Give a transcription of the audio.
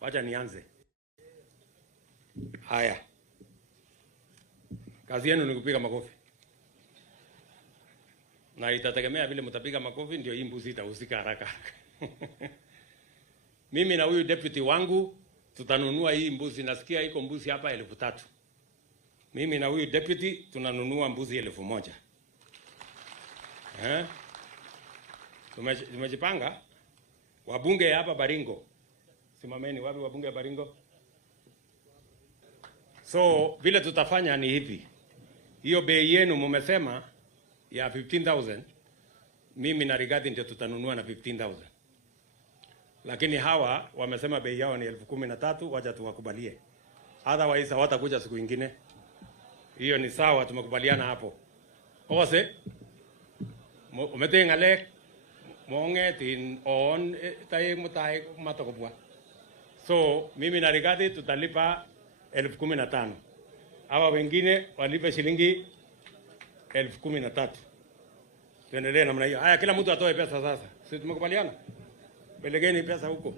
Wacha nianze. Haya. Kazi yenu ni kupiga makofi. Na itategemea vile mtapiga makofi ndio hii mbuzi itahusika haraka. Mimi na huyu deputy wangu tutanunua hii mbuzi, nasikia iko mbuzi hapa 3,000. Mimi na huyu deputy tunanunua mbuzi 1,000. Tumejipanga. Wabunge hapa Baringo. Simameni, wapi wabunge wa Baringo? So vile tutafanya ni hivi. Hiyo bei yenu mmesema ya 15,000, mimi na Rigathi ndio tutanunua na 15,000. Lakini hawa wamesema bei yao ni 13,000, wacha tuwakubalie. Otherwise hawatakuja siku nyingine. Hiyo ni sawa, tumekubaliana hapo. Ose umetengale mongetin on tay mutai matokobwa. So mimi na Rigathi tutalipa 15,000. Hawa wengine walipe shilingi 13,000. Tuendelee namna hiyo. Haya, kila mtu atoe pesa sasa. Sisi tumekubaliana. Pelekeni pesa huko.